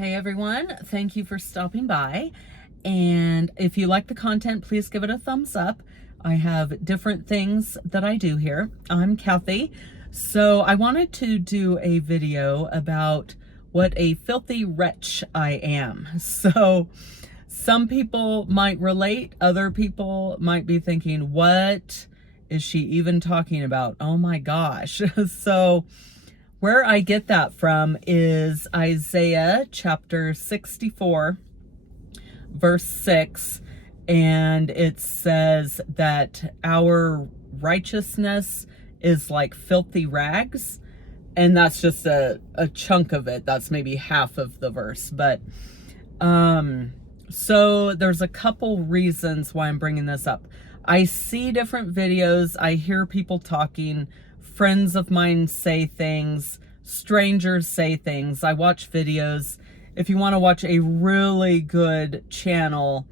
Hey everyone, thank you for stopping by. And if you like the content, please give it a thumbs up. I have different things that I do here. I'm Kathy. So I wanted to do a video about what a filthy wretch I am. So some people might relate, other people might be thinking, what is she even talking about? Oh my gosh. So where I get that from is Isaiah chapter 64, verse 6, and it says that our righteousness is like filthy rags, and that's just a chunk of it. That's maybe half of the verse, but so there's a couple reasons why I'm bringing this up. I see different videos, I hear people talking, friends of mine say things, strangers say things. I watch videos. If you want to watch a really good channel,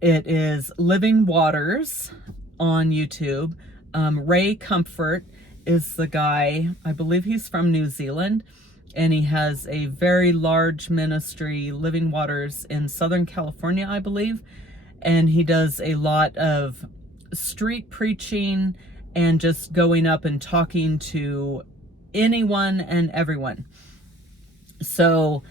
it is Living Waters on YouTube. Ray Comfort is the guy. I believe he's from New Zealand, and he has a very large ministry, Living Waters, in Southern California, I believe. And he does a lot of street preaching and just going up and talking to anyone and everyone. So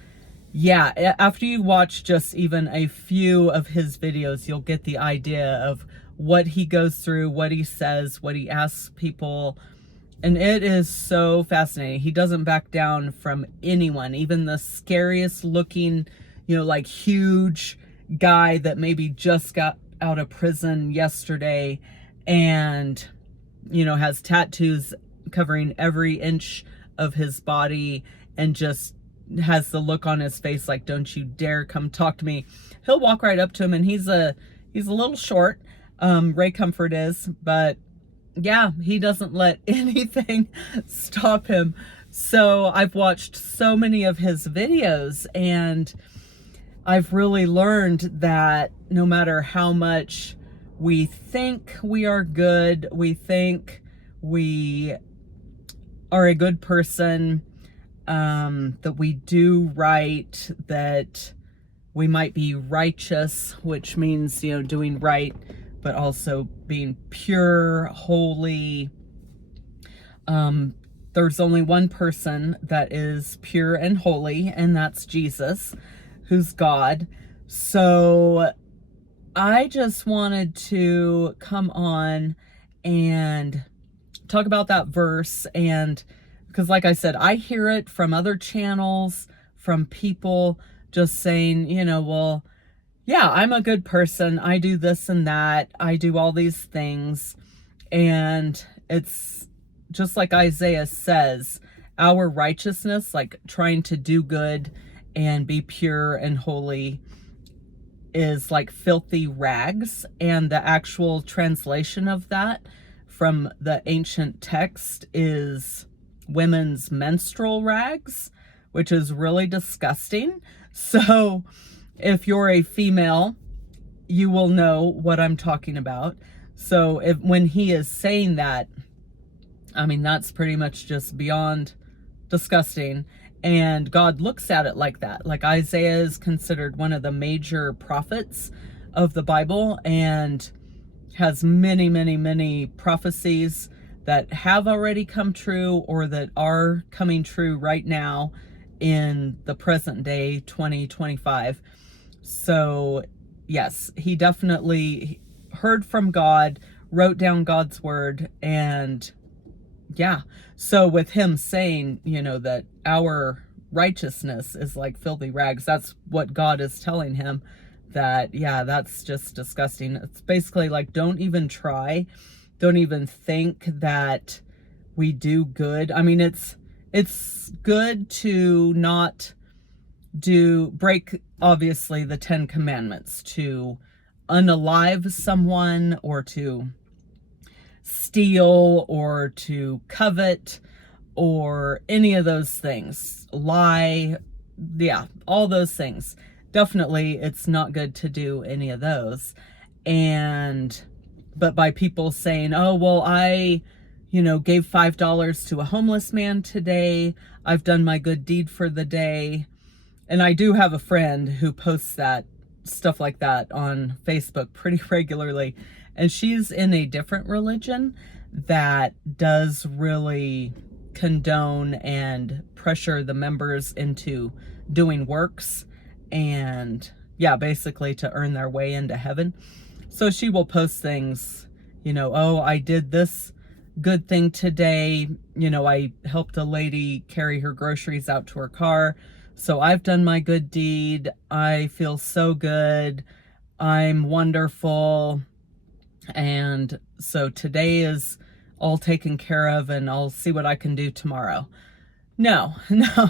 yeah, after you watch just even a few of his videos, you'll get the idea of what he goes through, what he says, what he asks people. And it is so fascinating. He doesn't back down from anyone, even the scariest looking, like huge guy that maybe just got out of prison yesterday and has tattoos covering every inch of his body and just has the look on his face like, don't you dare come talk to me. He'll walk right up to him, and he's a little short, Ray Comfort is, but yeah, he doesn't let anything stop him. So I've watched so many of his videos, and I've really learned that no matter how much we think we are good, we think we are a good person, that we do right, that we might be righteous, which means, doing right, but also being pure, holy. There's only one person that is pure and holy, and that's Jesus, who's God. So I just wanted to come on and talk about that verse, and because like I said, I hear it from other channels, from people just saying, well, yeah, I'm a good person, I do this and that, I do all these things. And it's just like Isaiah says, our righteousness, like trying to do good and be pure and holy, is like filthy rags. And the actual translation of that from the ancient text is women's menstrual rags, which is really disgusting. So if you're a female, you will know what I'm talking about. So when he is saying that, I mean, that's pretty much just beyond disgusting. And God looks at it like that. Like, Isaiah is considered one of the major prophets of the Bible and has many, many, many prophecies that have already come true or that are coming true right now in the present day, 2025. So yes, he definitely heard from God, wrote down God's word, and yeah. So with him saying, that our righteousness is like filthy rags, that's what God is telling him, that, yeah, that's just disgusting. It's basically like, don't even try. Don't even think that we do good. I mean, it's good to not break, obviously, the 10 commandments, to unalive someone or to steal or to covet or any of those things, lie, yeah, all those things. Definitely, it's not good to do any of those. But by people saying, oh, well, I, gave $5 to a homeless man today, I've done my good deed for the day, And I do have a friend who posts that stuff like that on Facebook pretty regularly. And she's in a different religion that does really condone and pressure the members into doing works and, yeah, basically to earn their way into heaven. So she will post things, oh, I did this good thing today. I helped a lady carry her groceries out to her car. So I've done my good deed. I feel so good. I'm wonderful. And so today is all taken care of, and I'll see what I can do tomorrow. No, no,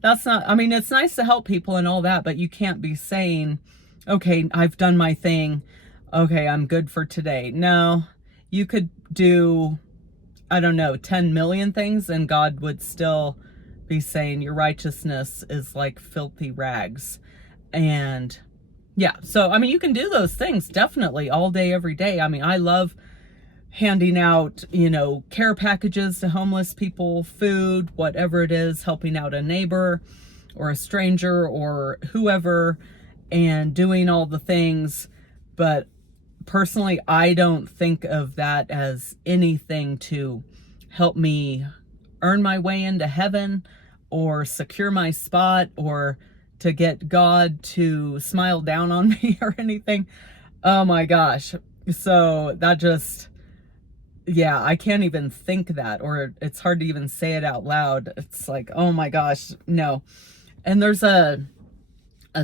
that's not, I mean, it's nice to help people and all that, but you can't be saying, okay, I've done my thing. Okay, I'm good for today. No, you could do, I don't know, 10 million things, and God would still be saying your righteousness is like filthy rags. And yeah, so, I mean, you can do those things definitely all day, every day. I mean, I love handing out, care packages to homeless people, food, whatever it is, helping out a neighbor or a stranger or whoever, and doing all the things. But personally, I don't think of that as anything to help me earn my way into heaven or secure my spot or to get God to smile down on me or anything. Oh my gosh. So that just, yeah, I can't even think that, or it's hard to even say it out loud. It's like, oh my gosh, no. And there's a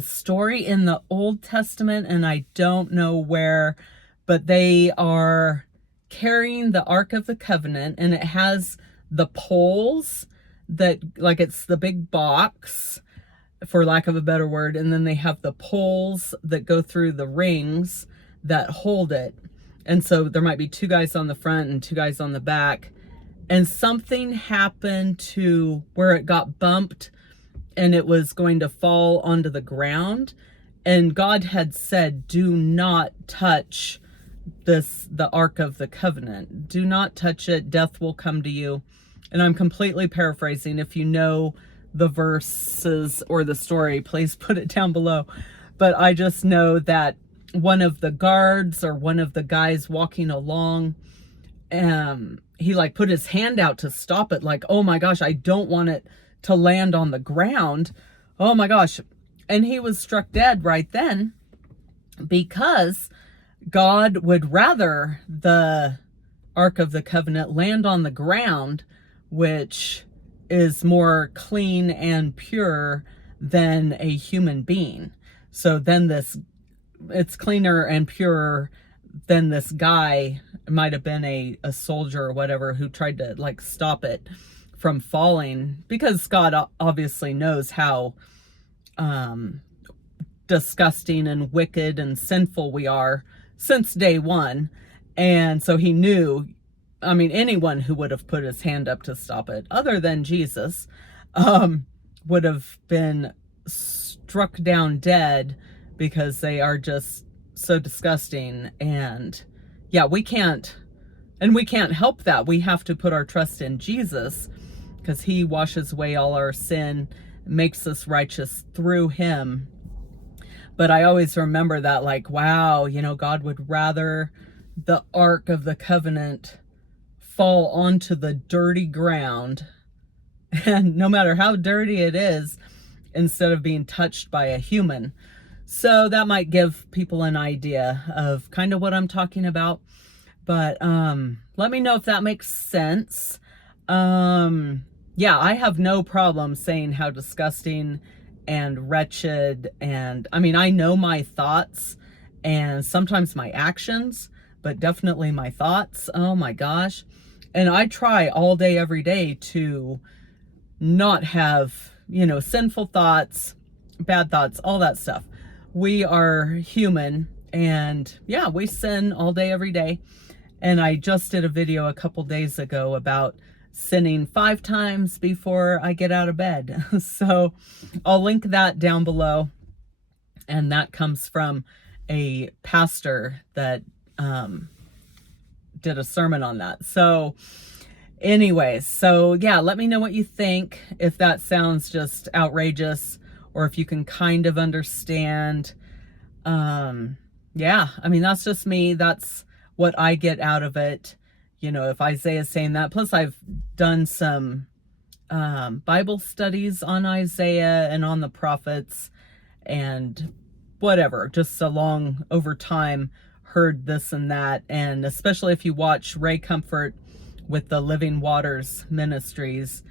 story in the Old Testament, and I don't know where, but they are carrying the Ark of the Covenant, and it has the poles that, like, it's the big box, for lack of a better word, and then they have the poles that go through the rings that hold it. And so there might be two guys on the front and two guys on the back. And something happened to where it got bumped and it was going to fall onto the ground. And God had said, do not touch the Ark of the Covenant. Do not touch it. Death will come to you. And I'm completely paraphrasing. If you know the verses or the story, please put it down below. But I just know that one of the guards or one of the guys walking along, he like put his hand out to stop it, like, oh my gosh, I don't want it to land on the ground. Oh my gosh. And he was struck dead right then, because God would rather the Ark of the Covenant land on the ground, which is more clean and pure than a human being. So then it's cleaner and purer than this guy, might have been a soldier or whatever, who tried to like stop it from falling, because God obviously knows how disgusting and wicked and sinful we are since day one. And so he knew, I mean, anyone who would have put his hand up to stop it, other than Jesus, would have been struck down dead, because they are just so disgusting. And yeah, we can't help that. We have to put our trust in Jesus, because he washes away all our sin, makes us righteous through him. But I always remember that, like, wow, God would rather the Ark of the Covenant fall onto the dirty ground, and no matter how dirty it is, instead of being touched by a human. So that might give people an idea of kind of what I'm talking about. But let me know if that makes sense. Yeah, I have no problem saying how disgusting and wretched, and I mean, I know my thoughts and sometimes my actions, but definitely my thoughts. Oh my gosh. And I try all day, every day to not have, sinful thoughts, bad thoughts, all that stuff. We are human, and yeah, we sin all day, every day. And I just did a video a couple days ago about sinning 5 times before I get out of bed. So I'll link that down below. And that comes from a pastor that did a sermon on that. So anyways, so yeah, let me know what you think, if that sounds just outrageous or if you can kind of understand. Yeah, I mean, that's just me. That's what I get out of it. You know, if Isaiah's saying that, plus I've done some Bible studies on Isaiah and on the prophets and whatever, just along over time heard this and that. And especially if you watch Ray Comfort with the Living Waters Ministries,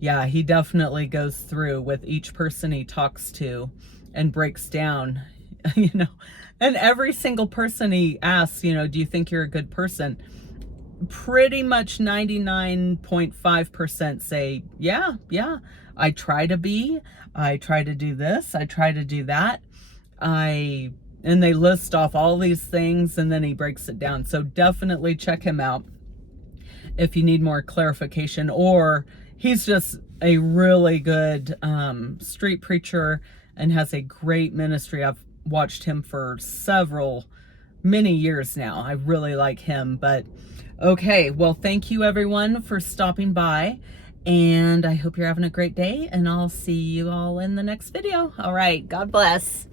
yeah, he definitely goes through with each person he talks to and breaks down, you know, and every single person he asks, you know, do you think you're a good person? Pretty much 99.5% say, yeah, I try to be, I try to do this, I try to do that. And they list off all these things and then he breaks it down. So definitely check him out if you need more clarification, or he's just a really good street preacher and has a great ministry. I've watched him for many years now. I really like him. But okay, well, thank you everyone for stopping by, and I hope you're having a great day, and I'll see you all in the next video. All right, God bless.